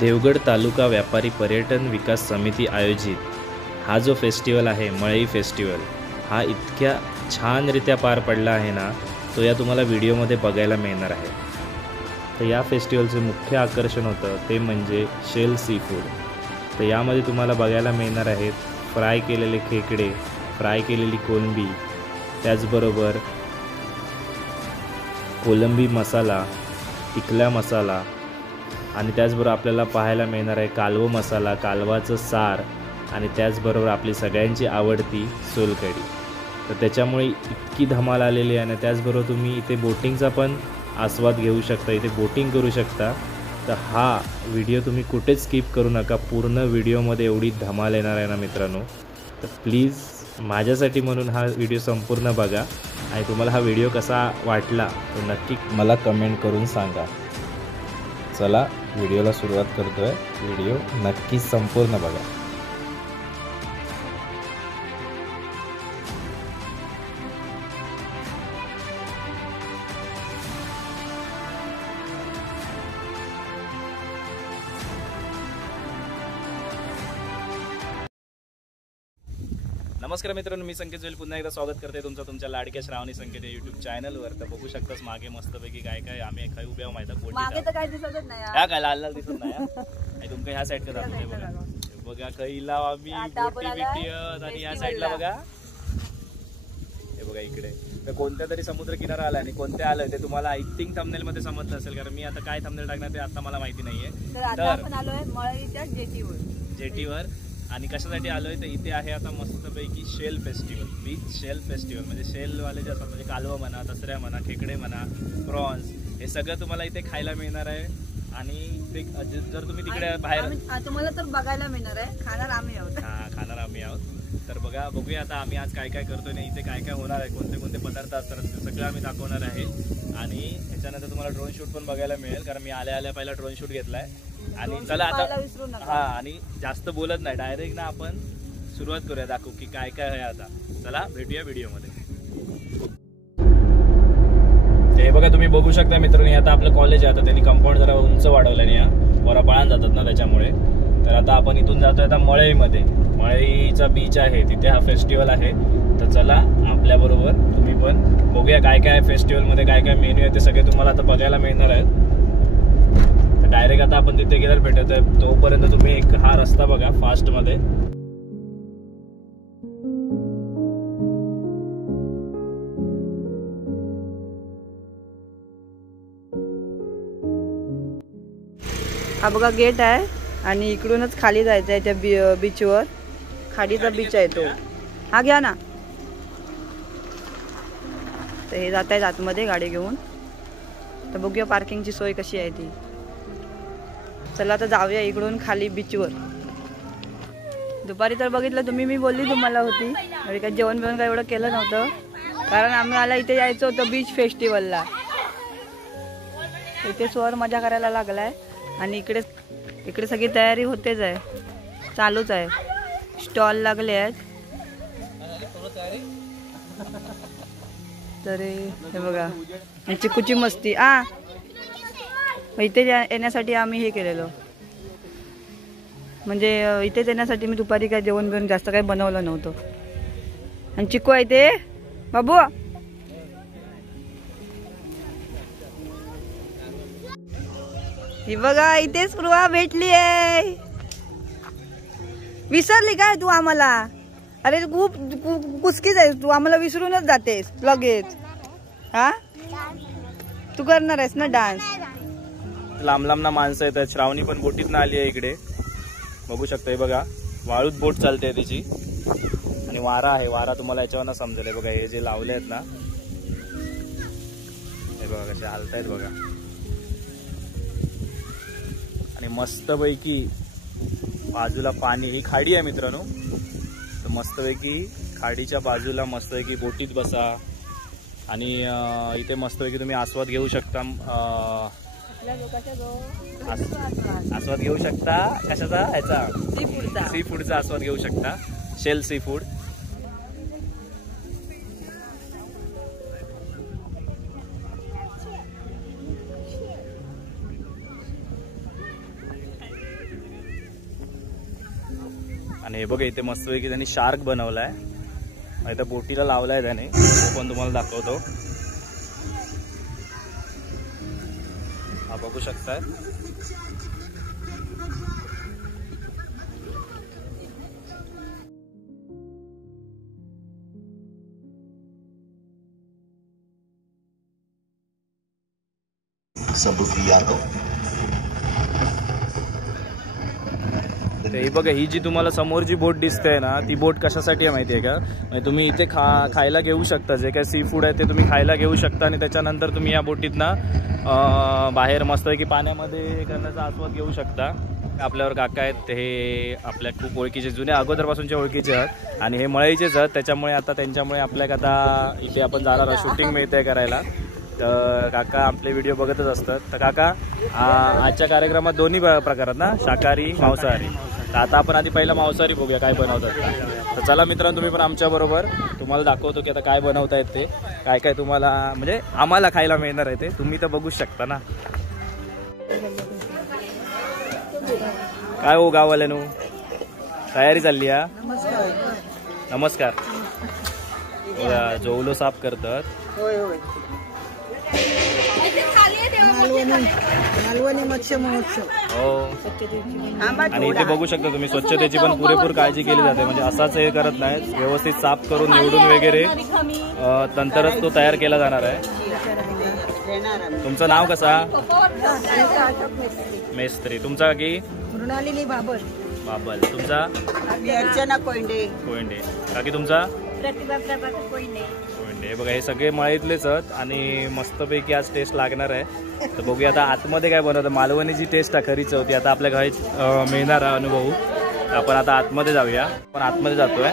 देवगड तालुका व्यापारी पर्यटन विकास समिती आयोजित हा जो फेस्टिवल आहे मळई फेस्टिवल, हा इतक्या छानरित्या पार पडला आहे ना, तो या तुम्हाला व्हिडिओमध्ये बघायला मिळणार आहे। तर या फेस्टिवलचे मुख्य आकर्षण होतं ते म्हणजे शेल सी फूड। तर यामध्ये तुम्हाला बघायला मिळणार आहेत फ्राय केलेले खेकडे, फ्राय केलेली कोलंबी, त्याचबरोबर कोलंबी मसाला, टिकला मसाला आणि त्याचबरोबर आपल्याला पाहायला मिळणार आहे कालवं मसाला, कालवाचं सार आणि त्याचबरोबर आपली सगळ्यांची आवडती सोलकढी। तर त्याच्यामुळे इतकी धमाल आलेली आहे आणि त्याचबरोबर तुम्ही इथे बोटिंगचा पण आस्वाद घेऊ शकता, इथे बोटिंग करू शकता। तर हा व्हिडिओ तुम्ही कुठेच स्किप करू नका, पूर्ण व्हिडिओमध्ये एवढी धमाल येणार आहे ना मित्रांनो। तर प्लीज माझ्यासाठी म्हणून हा व्हिडिओ संपूर्ण बघा आणि तुम्हाला हा व्हिडिओ कसा वाटला तो नक्की मला कमेंट करून सांगा। चला व्हिडिओला सुरुवात करतोय, व्हिडिओ नक्कीच संपूर्ण बघा। नमस्कार मित्रांनो, मी संकेत जोईल पुन्हा एकदा स्वागत करते तुमचं तुमच्या लाडक्या श्रावणी संकेत यूट्यूब चॅनलवर। तर बघू शकताच मागे मस्तपैकी काय काय आम्ही काही उभ्या माहिती आहे, मागे तर काय दिसतच नाही या काय लाल लाल दिसत नाही आणि तुमका ह्या साईड का दाखवते बघा, बघा कैला आम्ही बोटी बिटी आणि या साईडला बघा, हे बघा इकडे तर कोणत्या तरी समुद्र किनारा आला आणि कोणत्या आलं ते तुम्हाला आय थिंक थंबनेल मध्ये समजलं असेल, कारण मी आता काय थंबनेल टाकणार ते आता मला माहिती नाहीये। तर आपण आलोय मळईच्या जेटीवर आणि कशासाठी आलोय तर इथे आहे आता मस्तपैकी shell festival, beach shell festival म्हणजे शेलवाले जे असतात म्हणजे कालवा म्हणा, दसऱ्या म्हणा, खेकडे म्हणा, प्रॉन्स, हे सगळं तुम्हाला इथे खायला मिळणार आहे। आणि ते जर तुम्ही तिकडे बाहेर तुम्हाला तर बघायला मिळणार आहे, खाणार आम्ही आहोत। हा, खाणार आम्ही आहोत। तर बघूया आता आम्ही आज काय काय करतोय आणि इथे काय काय होणार आहे, कोणते कोणते पदार्थ असतात ते सगळं आम्ही दाखवणार आहे। आणि ह्याच्यानंतर तुम्हाला ड्रोन शूट पण बघायला मिळेल, कारण मी आल्या पहिला ड्रोन शूट घेतलाय। आणि चला आता हा, आणि जास्त बोलत नाही, डायरेक्ट ना आपण सुरुवात करूया, दाखवू की काय काय आहे आता। चला भेटूया व्हिडिओमध्ये। हे बघा तुम्ही बघू शकता मित्रांनो, आता आपलं कॉलेज आहे, आता त्यांनी कंपाऊंड जरा उंच वाढवलं नाही, पोरा पळान जातात ना त्याच्यामुळे। तर आता आपण इथून जातोय आता मळईमध्ये, मळईचा बीच आहे तिथे हा फेस्टिवल आहे। तर चला आपल्या बरोबर तुम्ही पण बघूया काय काय फेस्टिवल मध्ये काय काय मेन्यू आहे ते सगळे तुम्हाला आता बघायला मिळणार आहेत। डायरेक्ट आता आपण तिथे गेल्यावर भेटतोय, तोपर्यंत तुम्ही एक हा रस्ता बघा फास्ट मध्ये। हा बघा गेट आहे आणि इकडूनच खाली जायचं आहे त्या बीचवर, खाडीचा बीच आहे तो, हा घ्या ना। तर हे जात आहेत आतमध्ये गाडी घेऊन, तर बघूया पार्किंगची सोय कशी आहे ती। चला आता जाऊया इकडून खाली बीचवर। दुपारी तर बघितलं तुम्ही, मी बोलली तुम्हाला होती, काय जेवण बिवण काय एवढं केलं नव्हतं, कारण आम्हाला इथे यायचं होतं बीच फेस्टिवलला। इथे स्वर मजा करायला लागलाय आणि इकडे सगळी तयारी होतेच आहे, चालूच आहे, स्टॉल लागले आहेत। तर हे बघा चिकूची मस्ती इथे येण्यासाठी आम्ही हे केलेलं, म्हणजे इथेच येण्यासाठी मी दुपारी काय जेवण बिवण जास्त काही बनवलं नव्हतं। आणि चिकू आहे ते बाबू, ही बघा इथेच स्पृहा भेटली आहे। विसरली काय तू आम्हाला? अरे खूप कुसकीच आहेस तू, आम्हाला विसरूनच जातेस लगेच। हा, तू करणार आहेस ना डान्स? लांब लांब ना माणसं येतात, श्रावणी पण बोटीत ना आली आहे इकडे, बघू शकता। हे बघा वाळूत बोट चालते तिची आणि वारा आहे, वारा तुम्हाला याच्यावर ना समजेल। बघा हे जे लावले आहेत ना, हे बघा कसे हालतायत बघा, आणि मस्तपैकी बाजूला पाणी, ही खाडी आहे मित्रांनो। तर मस्तपैकी खाडीच्या बाजूला मस्तपैकी बोटीत बसा आणि इथे मस्तपैकी तुम्ही आस्वाद घेऊ शकता, आस्वाद घेऊ शकता कशाचा, ह्याचा सी फूडचा आस्वाद घेऊ शकता, शेल सी फूड। आणि हे बघा इथे मस्तपैकी त्यांनी शार्क बनवलाय, इथं बोटीला लावलाय त्याने, तो पण तुम्हाला दाखवतो. हा बघू शकताय. हे बघा ही जी तुम्हाला समोर जी बोट दिसते ना, ती बोट कशासाठी आहे माहिती आहे का? म्हणजे तुम्ही इथे खायला घेऊ शकता, जे काय सी फूड आहे ते तुम्ही खायला घेऊ शकता आणि त्याच्यानंतर तुम्ही या बोटीतनं बाहेर मस्तपैकी पाण्यामध्ये करण्याचा आस्वाद घेऊ शकता. आपल्यावर काका आहेत, हे आपल्या खूप ओळखीचे, जुन्या अगोदरपासूनच्या ओळखीचे आहेत आणि हे मळईचेच आहेत. त्याच्यामुळे आता त्यांच्यामुळे आपल्याला आता इथे आपण जाणार आहोत, शूटिंग मिळते करायला. तर काका आपले व्हिडिओ बघतच असतात. तर काका आजच्या कार्यक्रमात दोन्ही प्रकारात ना, शाकाहारी मांसाहारी. तर आता आपण आधी पहिला मांसाहारी बघूया काय बनवतात. तर चला मित्रांनो, तुम्ही पण आमच्याबरोबर, तुम्हाला दाखवतो की आता काय बनवतायत ते, काय काय तुम्हाला म्हणजे आम्हाला खायला मिळणार आहे ते तुम्ही तर बघूच शकता ना. काय हो गाववाल्यानो, तयारी चालली आहे? नमस्कार. जवलो साफ करतात. मालवणी मत्स्य महोत्सव. हो, आणि इथे बघू शकता तुम्ही स्वच्छतेची पण पुरेपूर काळजी केली जाते. म्हणजे असाच हे करत नाहीत, व्यवस्थित साफ करून निवडून वगैरे नंतरच तो तयार केला जाणार आहे. तुमचं नाव कसा? मेस्त्री. तुमचा की? मृणालिनी बाबल. बाबल. तुमचा? अर्चना कोयंडे. कोयंडे. काकी तुमचा? प्रतिभा कोयंडे. कोयंडे. बघा हे सगळे मळईतलेच आहेत आणि मस्तपैकी आज टेस्ट लागणार आहे. तर बघूया आता आतमध्ये काय बनवतं. मालवणीची टेस्ट खरीच होती, आता आपल्या घरी मिळणार अनुभव. आपण आता आतमध्ये जाऊया. आपण आतमध्ये जातोय.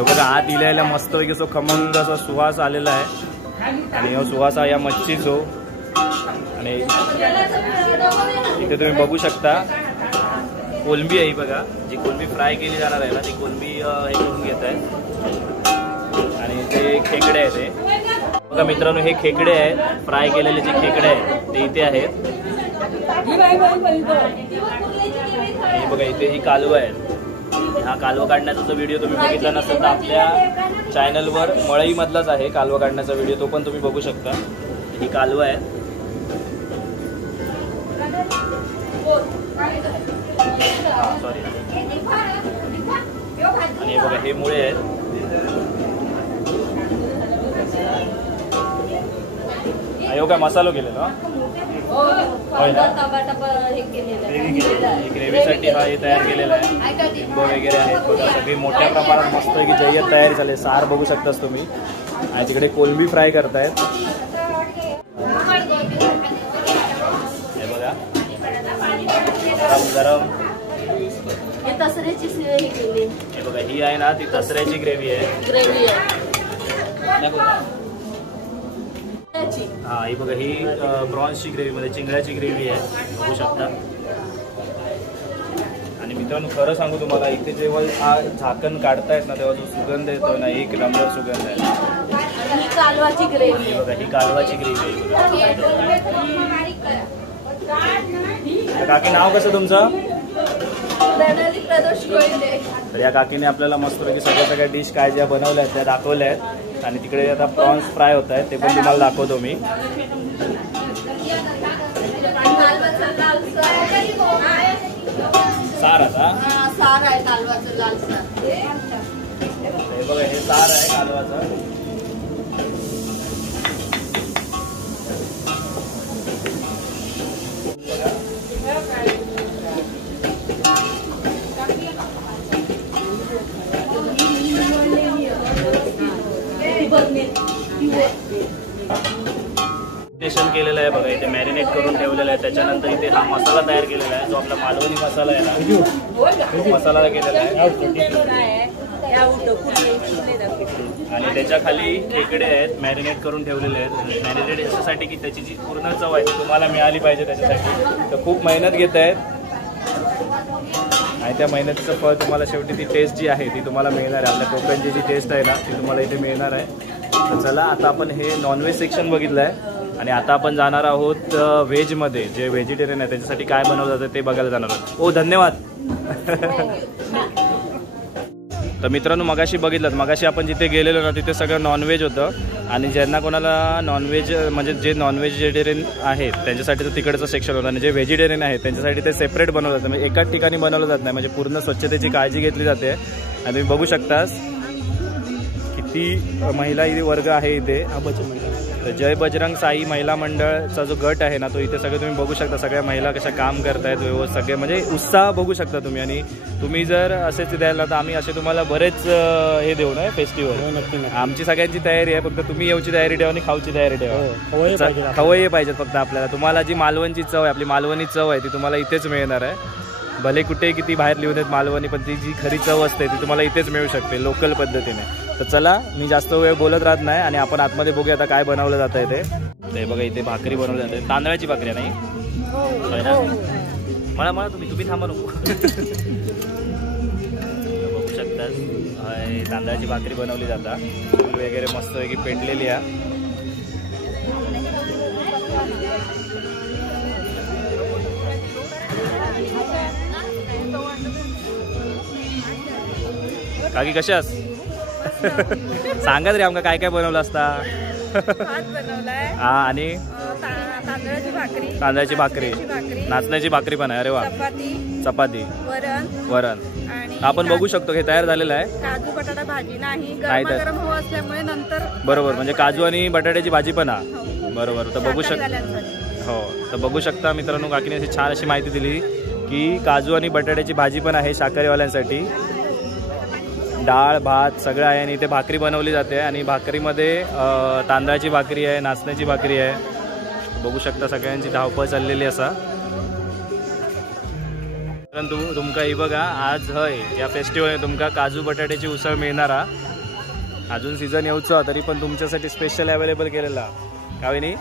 बघा आत इल्याला मस्तपैकी असं खमंग असा सुवास आलेला आहे आणि हा सुवास या मच्छीचो. आणि इथे तुम्ही बघू शकता कोलंबी आहे बघा, जी कोलंबी फ्राय केली जाणार आहे ना, ती कोलंबी हे करून घेत आहे. आणि ते खेकडे आहे ते बघा मित्रांनो, हे खेकडे आहेत, फ्राय केलेले जे खेकडे आहेत ते इथे आहेत. हे बघा इथे ही कालवं आहेत. हा कालवा काढण्याचा जो व्हिडिओ तुम्ही बघितला नसेल तर आपल्या चॅनलवर मळईमधलाच आहे कालवा काढण्याचा व्हिडिओ, तो पण तुम्ही बघू शकता. ही कालवा आहे. सॉरी. आणि बघा हे मुळे आहेत. अयो काय मसालो केलेला ग्रेव्हीसाठी हा हे तयार केलेला आहे. लिंबू वगैरे आहेत बघा, सगळी मोठ्या प्रमाणात मस्तपैकी जय्यत तयारी झाली. सार बघू शकतास तुम्ही. आणि तिकडे कोलंबी फ्राय करतायत. हे बघा गरम गरम. हे बघा ही आहे ना, ती तसऱ्याची ग्रेव्ही आहे. हा ही बघा ही प्रॉन्सची ग्रेव्ही मध्ये चिंगळ्याची ग्रेव्ही आहे, बघू शकता. आणि मित्रांनो खरं सांगू तुम्हाला, इथे जेव्हा हा झाकण काढतायत ना, तेव्हा जो सुगंध येतो ना, एक नंबर सुगंध आहे. कालवाची ग्रेव्ही बघा ही कालवाची ग्रेव्ही आहे. काकी नाव कसं तुमचं? तर या काकीने आपल्याला मस्तपैकी सगळ्या डिश काय ज्या बनवल्या आहेत त्या दाखवल्या आहेत. आणि तिकडे आता प्रॉन्स फ्राय होत आहेत, ते पण तुम्हाला दाखवतो मी. सार आता सार आहे कालवाचं, लाल सार. हे बघा हे सार आहे कालवाचं. केलेलं आहे बघा, इथे मॅरिनेट करून ठेवलेलं आहे. त्याच्यानंतर इथे हा मसाला तयार केलेला आहे, जो आपला मालवणी मसाला आहे ना, मसाला केलेला आहे. आणि त्याच्या खाली खेकडे आहेत, मॅरिनेट करून ठेवलेले आहेत. मॅरिनेट याच्यासाठी की त्याची जी पूर्ण चव आहे ती तुम्हाला मिळाली पाहिजे, त्याच्यासाठी तर खूप मेहनत घेत आहेत. आणि त्या मेहनतीचं फळ तुम्हाला शेवटी ती टेस्ट जी आहे ती तुम्हाला मिळणार आहे. आपल्या कोकणची जी टेस्ट आहे ना, ती तुम्हाला इथे मिळणार आहे. तर चला आता आपण हे नॉनव्हेज सेक्शन बघितलं आहे आणि आता आपण जाणार आहोत व्हेजमध्ये. जे व्हेजिटेरियन आहे त्यांच्यासाठी काय बनवलं जातं ते बघायला जाणार आहोत. ओ धन्यवाद. तर मित्रांनो मगाशी बघितलं, मगाशी आपण जिथे गेलेलो ना तिथे सगळं नॉनव्हेज होतं. आणि ज्यांना कोणाला नॉनव्हेज म्हणजे जे नॉनव्हेजिटेरियन आहेत त्यांच्यासाठी तर तिकडचं सेक्शन होतं आणि जे व्हेजिटेरियन आहेत त्यांच्यासाठी ते सेपरेट बनवलं जातं. म्हणजे एकाच ठिकाणी बनवलं जात नाही, म्हणजे पूर्ण स्वच्छतेची काळजी घेतली जाते. आणि तुम्ही बघू शकतास किती महिला वर्ग आहे इथे. तर जय बजरंग साई महिला मंडळचा जो गट आहे ना तो इथे सगळं तुम्ही बघू शकता. सगळ्या महिला कशा काम करतायत व्यवस्थित, सगळे म्हणजे उत्साह बघू शकता तुम्ही. आणि तुम्ही जर असेच द्यायला तर आम्ही असे तुम्हाला बरेच हे देऊ ना फेस्टिवल. आमची सगळ्यांची तयारी आहे, फक्त तुम्ही येऊची तयारी ठेवा आणि खाऊची तयारी ठेवा. खवय्ये पाहिजेत फक्त आपल्याला. तुम्हाला जी मालवणची चव आहे, आपली मालवणी चव आहे ती तुम्हाला इथेच मिळणार आहे. भले कुठे किती बाहेर लिहून आहेत मालवणी, पण ती जी खरी चव असते ती तुम्हाला इथेच मिळू शकते लोकल पद्धतीने. तर चला मी जास्त वेळ बोलत राहत नाही आणि आपण आतमध्ये बघूया आता काय बनवलं जातं आहे ते. बघा इथे भाकरी बनवली जाते, तांदळाची भाकरी नाही मला तुम्ही थांबा नको. बघू शकता तांदळाची भाकरी बनवली जाता, फूल वगैरे मस्तपैकी पेटलेली आहे. काकी कशास सांगा तरी आमका काय काय बनवलं असता. हा आणि तांदळाची भाकरी, नाचण्याची भाकरी पण आहे. अरे वा. चपाती, वरण आपण बघू शकतो हे तयार झालेलं आहे. काजू बटाटा भाजी नाही तर असल्यामुळे नंतर बरोबर म्हणजे काजू आणि बटाट्याची भाजी पण आहे. बरोबर. तर बघू शकता. हो तर बघू शकता मित्रांनो काकीने अशी छान अशी माहिती दिली की काजू आणि बटाट्याची भाजी पण आहे शाकाहारीवाल्यांसाठी. डाळ भात सगळं आहे आणि इथे भाकरी बनवली जाते. आणि भाकरीमध्ये तांदळाची भाकरी आहे, नाचण्याची भाकरी आहे. बघू शकता सगळ्यांची धावपळ चाललेली असा. परंतु तुमका ही बघा आज हय या फेस्टिवल तुमका काजू बटाट्याची उसळ मिळणार. अजून सीझन येऊचा तरी पण तुमच्यासाठी स्पेशल अवेलेबल केलेला कावेनी.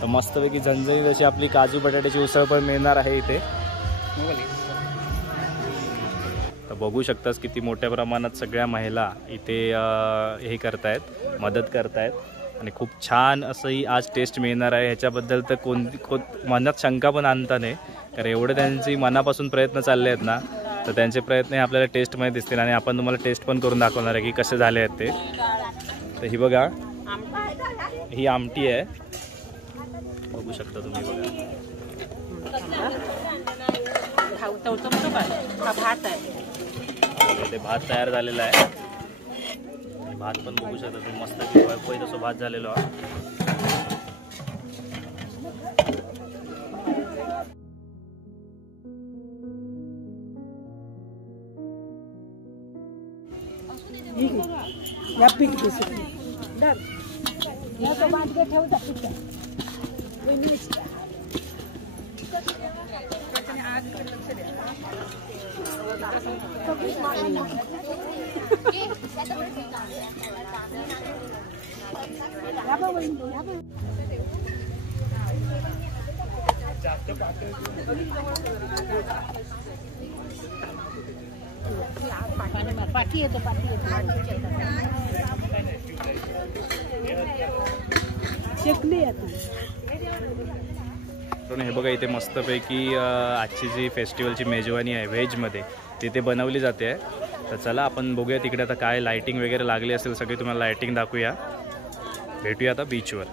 तर मस्तपैकी झणझणीत अशी आपली काजू बटाट्याची उसळ पण मिळणार आहे इथे. तर बघू शकतास किती मोठ्या प्रमाणात सगळ्या महिला इथे हे करतायत, मदत करतायत. आणि खूप छान असंही आज टेस्ट मिळणार आहे. ह्याच्याबद्दल तर मनात शंका पण आणता नाही, कारण एवढे त्यांची मनापासून प्रयत्न चालले आहेत ना, तर त्यांचे प्रयत्न हे आपल्याला टेस्टमध्ये दिसतील. आणि आपण तुम्हाला टेस्ट पण करून दाखवणार आहे की कसे झाले आहेत ते. तर ही बघा ही आमटी आहे, बघू शकता तुम्ही. बघा भात आहे, ते भात तयार झालेला आहे. भात पण बघू शकता तुम्ही मस्त तसं भात झालेलो आहे. हे बघा इथे मस्तपैकी आजची जी फेस्टिवलची मेजवानी आहे व्हेजमध्ये तिथे बनवली जाते. तर चला आपण बघूया तिकडे आता काय लाइटिंग वगैरे लागली असेल सगळी तुम्हाला लाइटिंग दाखवूया. भेटूया आता बीचवर.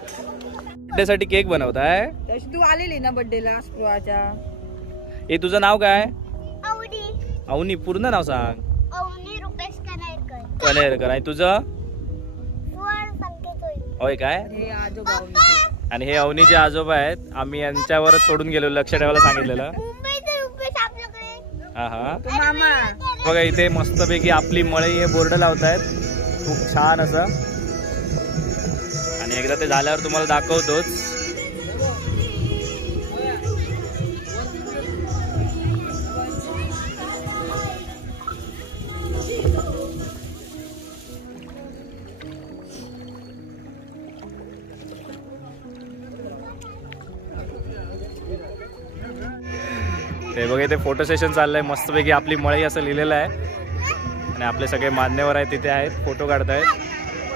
बर्थडेसाठी केक बनवताय. तू आलेली ना बर्थडेला स्पृहाच्या. ए तुझं नाव काय? अवनी. अवनी पूर्ण नाव सांग. अवनी रुपेश कनेरकर. कनेरकर. आणि तुझं? सुवर्ण संकेत. होय काय. हे आजोबा आणि हे अवनीचे आजोबा आहेत. आम्ही यांच्यावरच सोडून गेलो, लक्ष ठेवायला सांगितलेलं. मुंबईचे रुपेश आपल्याकडे. हा हा मामा. बघा इथे मस्तपैकी आपली मळई हे बोर्ड लावतायत खूप छान असं. आणि एकदा ते झाल्यावर तुम्हाला दाखवतोच. ते बघा इथे फोटो सेशन चाललंय मस्तपैकी. आपली मळई असं लिहिलेलं आहे आणि आपले सगळे मान्यवर आहेत तिथे आहेत, फोटो काढतायत.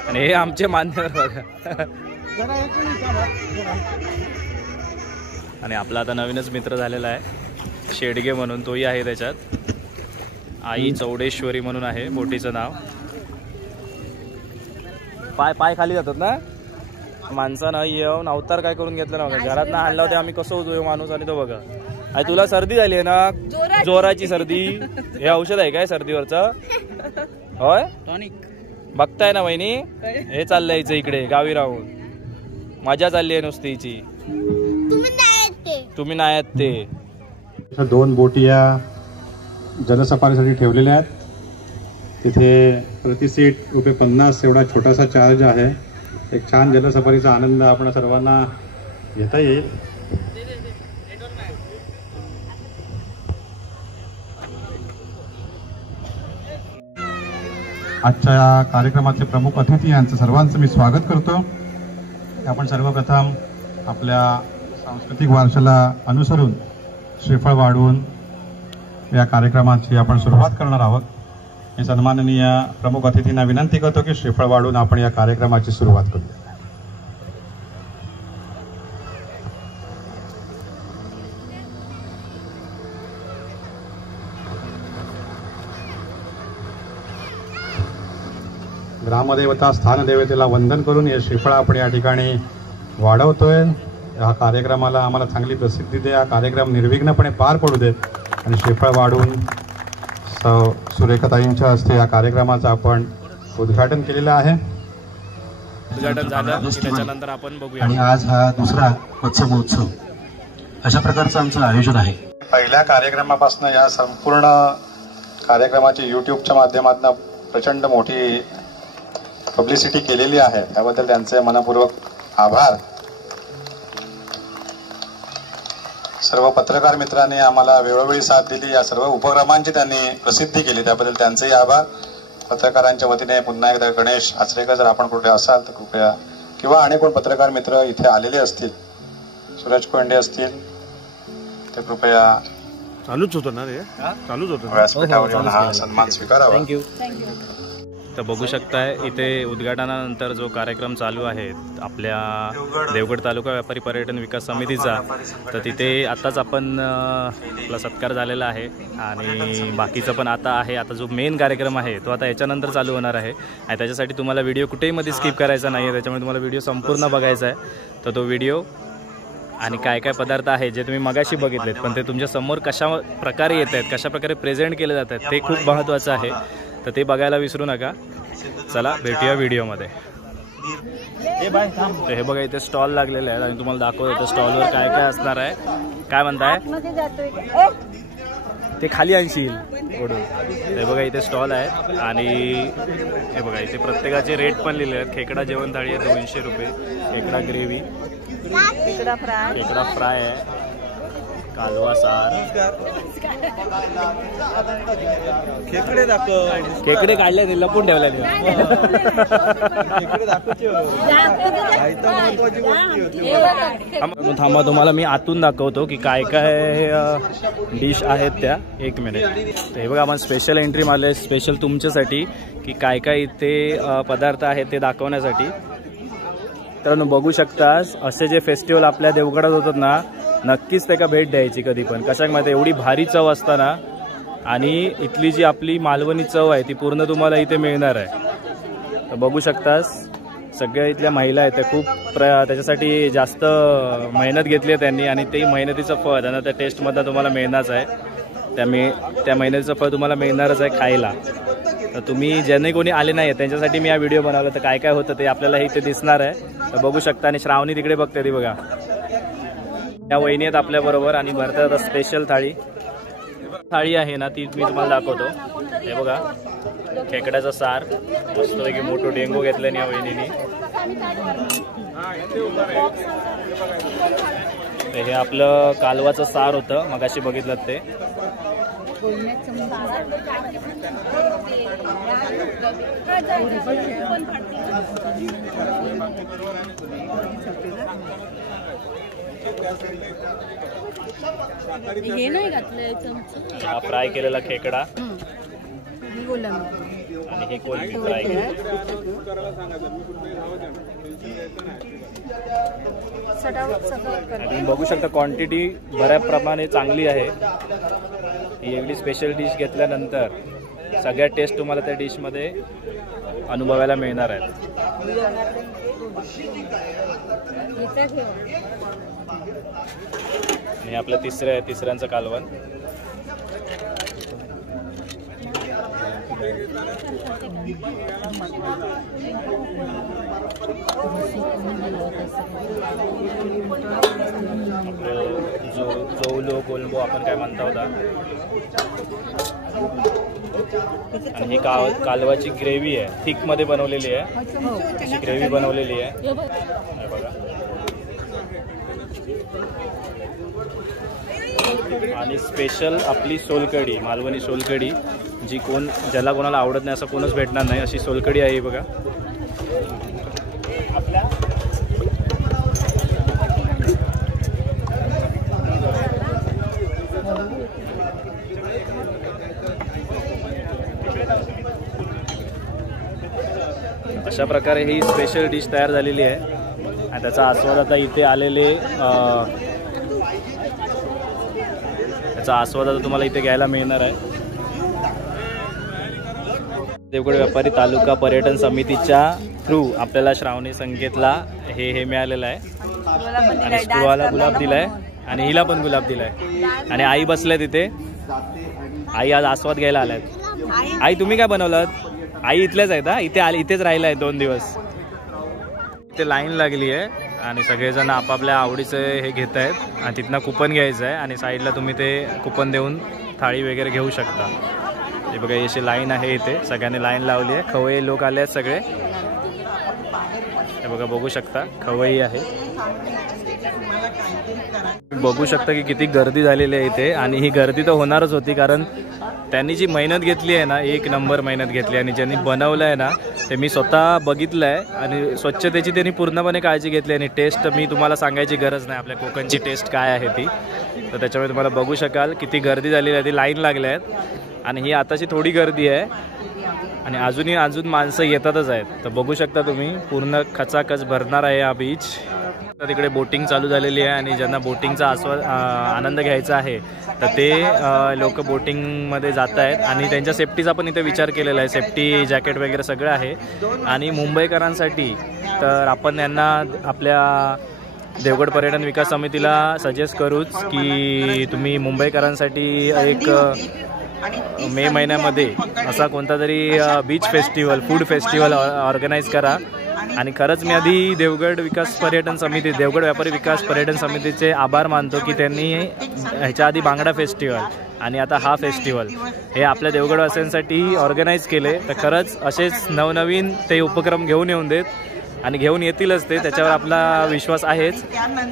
आणि हे आमचे मान्यवर बघा. आणि आपला आता नवीनच मित्र झालेला आहे शेडगे म्हणून, तोही आहे त्याच्यात. आई चौडेश्वरी म्हणून आहे बोटीचं नाव. पाय पाय खाली जातात ना माणसानं. येऊन अवतार काय करून घेतलं ना बघा. घरात ना आणला होता आम्ही, कसं होतो माणूस. आणि तो बघा, आई तुला सर्दी झाली आहे ना, जोराची सर्दी. हे औषध आहे काय सर्दीवरचं? होय टॉनिक. बघताय ना वहिनी, हे चाललंय इकडे गावी राहून. मजा चालली आहे नुसती हिची. तुम्ही नाही आहेत ते. 2 बोटी या जलसफारीसाठी ठेवलेल्या आहेत. तिथे प्रति सीट ₹50 एवढा छोटासा चार्ज आहे. एक छान जलसफारीचा आनंद आपण सर्वांना घेता येईल. आजच्या या कार्यक्रमाचे प्रमुख अतिथी यांचं सर्वांचं मी स्वागत करतो. आपण सर्वप्रथम आपल्या सांस्कृतिक वारशाला अनुसरून श्रीफळ वाढवून या कार्यक्रमाची आपण सुरुवात करणार आहोत. मी सन्माननीय प्रमुख अतिथींना विनंती करतो की श्रीफळ वाढवून आपण या कार्यक्रमाची सुरुवात करूया. ग्रामदेवता स्थानदेवतेला वंदन करून हे श्रीफळ आपण या ठिकाणी वाढवतोय. या कार्यक्रमाला आम्हाला चांगली प्रसिद्धी दे. हा कार्यक्रम निर्विघ्नपणे पार पडू देत. आणि श्रीफळ वाढवून सुरेखाताईंच्या हस्ते या कार्यक्रमाचं आपण उद्घाटन केलेलं आहे. उद्घाटन झालं की त्याच्यानंतर आपण बघूया. आणि आज हा दुसरा मत्स्य महोत्सव अशा प्रकारचं आमचं आयोजन आहे. पहिल्या कार्यक्रमापासून या संपूर्ण कार्यक्रमाची युट्यूबच्या माध्यमातून प्रचंड मोठी पब्लिसिटी केलेली आहे. त्याबद्दल त्यांचे मनपूर्वक आभार. सर्व पत्रकार मित्रांनी आम्हाला वेळोवेळी साथ दिली. या सर्व उपक्रमांची त्यांनी प्रसिद्धी केली, त्याबद्दल त्यांचेही आभार. पत्रकारांच्या वतीने पुन्हा एकदा गणेश आचरेकर, जर आपण कुठे असाल तर कृपया, किंवा अनेक कोण पत्रकार मित्र इथे आलेले असतील, सूरज कोंडे असतील, ते कृपया चालूच होतं ना रे, चालूच होतं. व्यासपीठावर येऊन हा सन्मान स्वीकारावा. थँक्यू. तर बघू शकताय इथे उद्घाटनानंतर जो कार्यक्रम चालू आहे आपल्या देवगड तालुका व्यापारी पर्यटन विकास समितीचा, तर तिथे आत्ताच आपण आपला सत्कार झालेला आहे. आणि बाकीचं पण आता आहे. आता जो मेन कार्यक्रम आहे तो आता याच्यानंतर चालू होणार आहे. आणि त्याच्यासाठी तुम्हाला व्हिडिओ कुठेही मध्ये स्किप करायचा नाही आहे. त्याच्यामुळे तुम्हाला व्हिडिओ संपूर्ण बघायचा आहे. तर तो व्हिडिओ आणि काय काय पदार्थ आहे जे तुम्ही मगाशी बघितलेत, पण ते तुमच्या समोर कशा प्रकारे येत आहेत, कशा प्रकारे प्रेझेंट केले जात आहेत, ते खूप महत्त्वाचं आहे. तर ते बघायला विसरू नका. चला भेटूया व्हिडिओमध्ये. तर हे बघा इथे स्टॉल लागलेले आहेत आणि तुम्हाला दाखवतो त्या स्टॉलवर काय काय असणार आहे. काय म्हणताय ते खाली आणशील ओढून. हे बघा इथे स्टॉल आहेत आणि हे बघा इथे प्रत्येकाचे रेट पण लिहिले आहेत. खेकडा जेवण थाळी आहे ₹200, खेकडा ग्रेव्ही, खेकडा फ्राय आहे, कालवा सार, खेकडे दाखव. खेकडे काढले ते लपून ठेवले. थांबा तुम्हाला मी आतून दाखवतो की काय काय डिश आहेत त्या. 1 मिनिट. हे बघा आपण स्पेशल एंट्री मारले स्पेशल तुमच्यासाठी की काय काय इथे पदार्थ आहेत ते दाखवण्यासाठी. तर बघू शकतास असे जे फेस्टिवल आपल्या देवगडात होतात ना, नक्कीच त्याला भेट द्यायची कधी पण. कशाक माहिती एवढी भारी चव असताना आणि इथली जी आपली मालवणी चव आहे ती पूर्ण तुम्हाला इथे मिळणार आहे. तर बघू शकतास सगळ्या इथल्या महिला आहेत त्या खूप त्याच्यासाठी जास्त मेहनत घेतली आहे त्यांनी आणि ते मेहनतीचं फळ त्यांना त्या टेस्टमधनं तुम्हाला मिळणारच आहे. त्या मेहनतीचं फळ तुम्हाला मिळणारच आहे खायला. तर तुम्ही ज्यांनी कोणी आले नाही त्यांच्यासाठी मी हा व्हिडिओ बनवला. तर काय काय होतं ते आपल्याला इथे दिसणार आहे. तर बघू शकता. आणि श्रावणी तिकडे बघते ती बघा. या वहिनी आहेत आपल्याबरोबर आणि भरतात स्पेशल थाळी आहे ना, ती मी तुम्हाला दाखवतो. हे बघा खेकड्याचा सार मस्तपैकी मोठं डेंगू घेतलं या वहिनीने. हे आपलं कालवाचं सार होतं मगाशी बघितलं ते. हे नाही घातलंय चमचा. हा फ्राय केलेला खेकडा आणि ही कोलंबी फ्राय केली. तुम्ही बघू शकता क्वांटिटी बऱ्याप्रमाणे चांगली आहे. ही एवढी स्पेशल डिश घेतल्यानंतर सगळ्या टेस्ट तुम्हाला त्या डिशमध्ये अनुभवायला मिळणार आहेत. आणि आपलं तिसऱ्यांचं कालवण. जोलो कोलंबो आपण काय म्हणता होता. आणि ही कालवाची ग्रेव्ही आहे, थिक मध्ये बनवलेली आहे. अशी ग्रेव्ही बनवलेली आहे बघा. आणि स्पेशल आपली सोलकढी, मालवणी सोलकढी, जी ज्याला कोणाला आवडत नाही असं कोणच भेटणार नाही अशी सोलकढी आहे बघा. अशा प्रकारे ही स्पेशल डिश तयार झालेली आहे आणि त्याचा आस्वाद आता इथे आलेले त्याचा आस्वाद आता तुम्हाला इथे घ्यायला मिळणार आहे. देवगड व्यापारी तालुका पर्यटन समितीच्या थ्रू आपल्याला श्रावणी संकेतला हे मिळालेलं आहे. आणि स्पृहाला गुलाब दिलाय आणि हिला पण गुलाब दिलाय. आणि आई बसल्या तिथे. आई आज आस्वाद घ्यायला आल्यात. आई तुम्ही काय बनवलं? आई इथल्याच आहेत हा, इथेच राहिला आहे 2 दिवस. इथे लाईन लागली आहे आणि सगळेजण आपापल्या आवडीचं हे घेत आहेत आणि तिथनं कुपन घ्यायचं आहे आणि साईडला तुम्ही ते कुपन देऊन थाळी वगैरे घेऊ शकता. हे बघा अशी लाईन आहे इथे, सगळ्यांनी लाईन लावली आहे. खवय्ये लोक आले आहेत सगळे. हे बघा बघू शकता खवय्ये आहे. बघू शकता की किती गर्दी झालेली आहे इथे. आणि ही गर्दी तर होणारच होती कारण त्यांनी जी मेहनत घेतली आहे ना, 1 नंबर मेहनत घेतली. आणि ज्यांनी बनवलं आहे ना ते मी स्वतः बघितलं आहे आणि स्वच्छतेची त्यांनी पूर्णपणे काळजी घेतली. आणि टेस्ट मी तुम्हाला सांगायची गरज नाही आपल्या कोकणची टेस्ट काय आहे ती. तर त्याच्यामुळे तुम्हाला बघू शकाल किती गर्दी झालेली आहे. ती लाईन लागल्या आहेत आणि ही आताची थोडी गर्दी आहे आणि अजून माणसं येतातच आहेत. तर बघू शकता तुम्ही पूर्ण खचाखच भरणार आहे हा बीच. तर तिकडे बोटिंग चालू झालेली आहे आणि ज्यांना बोटिंगचा आनंद घ्यायचा आहे तर ते लोक बोटिंगमध्ये जात आहेत. आणि त्यांच्या सेफ्टीचा पण इथे विचार केलेला आहे. सेफ्टी जॅकेट वगैरे सगळं आहे. आणि मुंबईकरांसाठी तर आपण यांना आपल्या देवगड पर्यटन विकास समितीला सजेस्ट करूच की तुम्ही मुंबईकरांसाठी एक मे महिन्यामध्ये असा कोणता तरी beach festival, food festival organise करा. आणि खरंच मी आधी देवगड व्यापारी विकास पर्यटन समितीचे आभार मानतो की त्यांनी ह्याच्या आधी बांगडा फेस्टिवल आणि आता हा फेस्टिवल हे आपल्या देवगडवासियांसाठी ऑर्गनाईज केले. तर खरंच असेच नवनवीन ते उपक्रम घेऊन येऊन देत आणि घेऊन येतीलच ते, त्याच्यावर आपला विश्वास आहेच.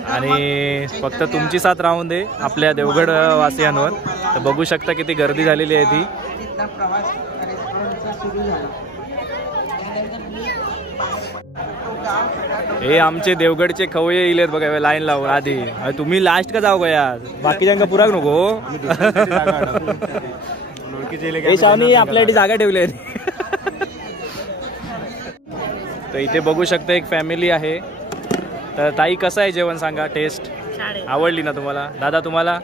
आणि फक्त तुमची साथ राहून दे आपल्या देवगड वासियांवर. तर बघू शकता किती गर्दी झालेली आहे ती. हे आमचे देवगडचे खवय्ये इलेत बघा लाईन लावून आधी. तुम्ही लास्ट का जाऊ गया, बाकीच्यांका पुराक नको. हे शावनी आपल्यासाठी जागा ठेवली आहे. तर इथे बघू शकता एक फॅमिली आहे. तर ताई कसं आहे जेवण सांगा, टेस्ट आवडली ना तुम्हाला? दादा तुम्हाला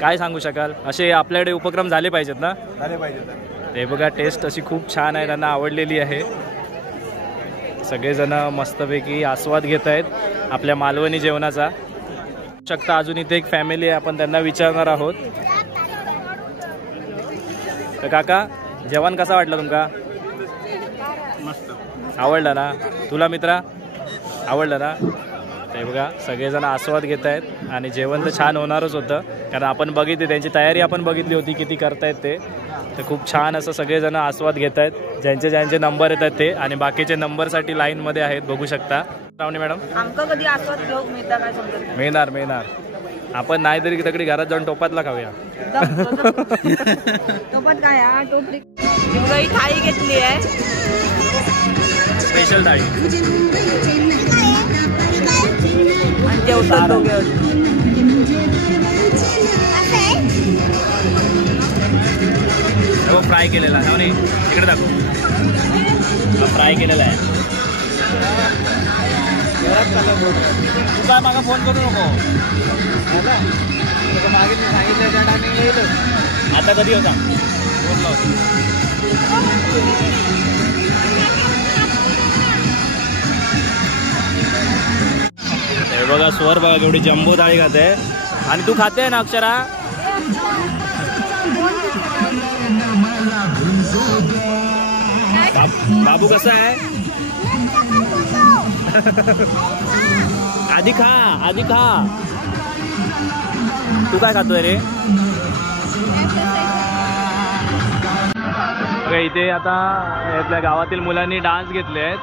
काय सांगू शकाल? असे आपल्याकडे उपक्रम झाले पाहिजेत ना? झाले पाहिजेत. ते बघा टेस्ट अशी खूप छान आहे, त्यांना आवडलेली आहे. सगळेजण मस्तपैकी आस्वाद घेत आहेत आपल्या मालवणी जेवणाचा. शकता अजून इथे एक फॅमिली आहे, आपण त्यांना विचारणार आहोत. तर काका जेवण कसं वाटलं तुमका? आवडलं ना? तुला मित्रा आवडलं ना? ते बघा सगळेजण आस्वाद घेत आहेत आणि जेवण तर छान होणारच होतं कारण आपण बघितली त्यांची तयारी, आपण बघितली होती किती करतायत ते. तर खूप छान असं सगळेजण आस्वाद घेत आहेत. ज्यांचे नंबर येतात ते आणि बाकीचे नंबरसाठी लाईनमध्ये आहेत बघू शकता. श्रावणी मॅडम आमका कधी आस्वाद घेऊ मिळता काय समजत? मिळणार. आपण नाही तरी तिकडे घरात जाऊन टोपातला खाऊया. टोपात काय हा टोपली थाळी घेतली आहे, स्पेशल थाळी. आणि जेवतात दोघे. फ्राय केलेला नाही इकडे दाखव. फ्राय केलेला आहे. तू काय मागा फोन करू नको मागे मी सांगितलं त्या टायमिंग येईल. आता कधी होता फोन लावतो. हे बघा स्वर बघा केवढी जम्बो थाळी खाते आणि तू खाते ना अक्षरा. बाबू कसा आहे. आधी खा आधी खा. तू काय खातोय रे. इथे आता यातल्या गावातील मुलांनी डान्स घेतले आहेत.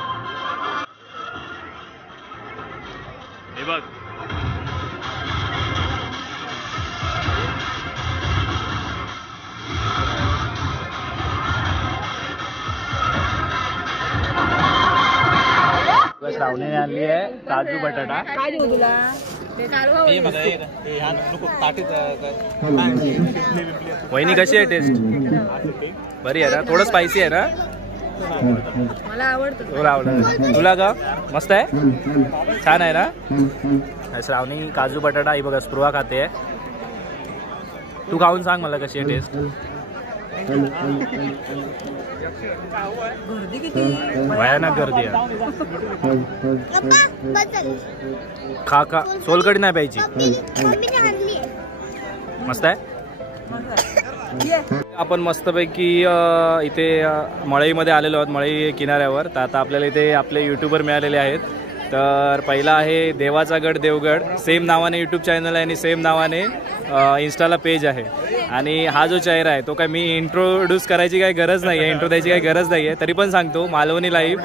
हे बघ श्रावणीने आणली आहे काजू बटाटा. काय देऊ तुला. वहिनी कशी आहे टेस्ट. बरी आहे ना. थोडं स्पायसी आहे ना. मला आवडतं. तुला आवडतं. तुला का मस्त आहे छान आहे ना. श्रावणी काजू बटाटा ही बघा स्पृहा खाते. तू खाऊन सांग मला कशी आहे टेस्ट. गर्दी किती. भयानक गर्दी आहे. खा खा. सोलकढी नाही प्यायची. मस्त आहे. आपण मस्तपैकी इथे मळईमध्ये आलेलो आहोत. मळई किनाऱ्यावर. तर आता आपल्याला इथे आपले यूट्यूबर मिळालेले आहेत. तर पहिला आहे देवाचा गड देवगड. सेम नावाने यूट्यूब चॅनल आहे आणि सेम नावाने इन्स्टाला पेज आहे. आणि हा जो चेहरा आहे तो काय मी इंट्रोड्यूस करायची काही गरज नाही आहे. इंट्रो द्यायची काही गरज नाही आहे. तरी पण सांगतो मालवणी लाईव्ह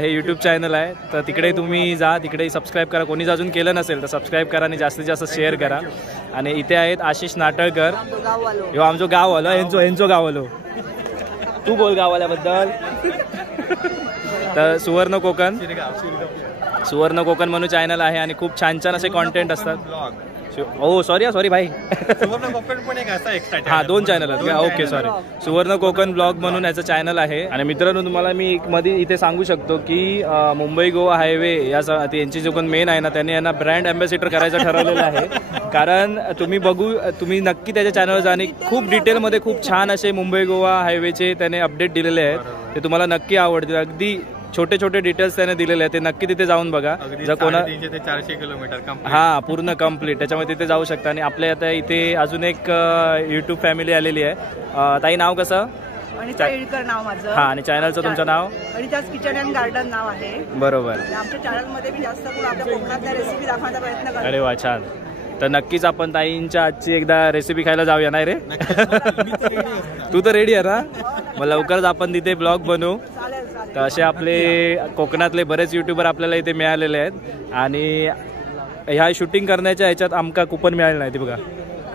हे यूट्यूब चॅनल आहे. तर तिकडे तुम्ही जा. तिकडे सबस्क्राईब करा. कोणीच अजून केलं नसेल तर सबस्क्राईब करा आणि जास्तीत जास्त शेअर करा. आणि इथे आहेत आशिष नाटळकर. ह्यो आमचं गाव आलो. यांचो गाव आलो. तू बोल गावाल्याबद्दल. तर सुवर्ण कोकण म्हणून चॅनल आहे आणि खूप छान छान असे कॉन्टेंट असतात. हो सॉरी भाई. हा 2 चॅनल आहेत. Okay sorry. सुवर्ण कोकण ब्लॉग म्हणून याचं चॅनल आहे. आणि मित्रांनो तुम्हाला मी मध्ये इथे सांगू शकतो की मुंबई गोवा हायवे यांची जो कोण मेन आहे ना त्यांनी यांना ब्रँड अँबॅसिडर करायचं ठरवलेलं आहे. कारण तुम्ही नक्की त्याच्या चॅनलवर जा आणि खूप डिटेलमध्ये खूप छान असे मुंबई गोवा हायवेचे त्याने अपडेट दिलेले आहेत. ते तुम्हाला नक्की आवडतील. अगदी छोटे छोटे डिटेल्स त्याने दिलेले आहेत. ते नक्की तिथे जाऊन बघा. जर कोणा 400 किलोमीटर हा पूर्ण कम्प्लीट त्याच्यामध्ये तिथे जाऊ शकता. आणि आपल्या आता इथे अजून एक यूट्यूब फॅमिली आलेली आहे. ताई नाव कसं. अनिता येळकर नाव माझं. हा आणि चॅनलचं तुमचं नाव. अनिताज किचन अँड गार्डन नाव आहे. बरोबर. आमच्या चॅनलमध्ये मी जास्त करून आपल्या कोकणातल्या रेसिपी दाखवण्याचा प्रयत्न करतो. अरे वा छान. तर नक्कीच आपण ताईंच्या आजची एकदा रेसिपी खायला जाऊया नाही रे. तू तर रेडी आहे ना. मग लवकरच आपण तिथे ब्लॉग बनवू. तर असे आपले कोकणातले बरेच युट्यूबर आपल्याला इथे मिळालेले आहेत. आणि ह्या शूटिंग करण्याच्या ह्याच्यात आमका कुपन मिळालं नाही. ते बघा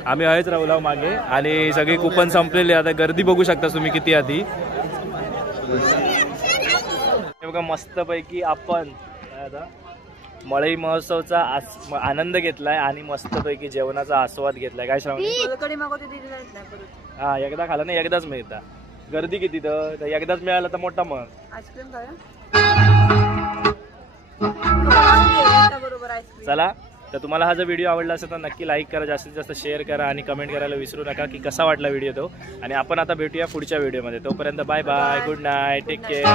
आम्ही हयच राहू मागे आणि सगळे कुपन संपलेले. आता गर्दी बघू शकता तुम्ही किती आधी. हे बघा मस्तपैकी आपण आता मळई महोत्सवचा आनंद घेतलाय आणि मस्तपैकी जेवणाचा आस्वाद घेतलाय. काय श्रावणी. हा एकदा खाला ना एकदाच मिळता. गर्दी किती तर एकदाच मिळाला तर मोठा. मग आईस्क्रीम चला. तर तुम्हाला हा जर व्हिडिओ आवडला असेल तर नक्की लाईक करा. जास्तीत जास्त शेअर करा आणि कमेंट करायला विसरू नका की कसा वाटला व्हिडिओ तो. आणि आपण आता भेटूया पुढच्या व्हिडिओमध्ये. तोपर्यंत bye bye. Good night. Take care.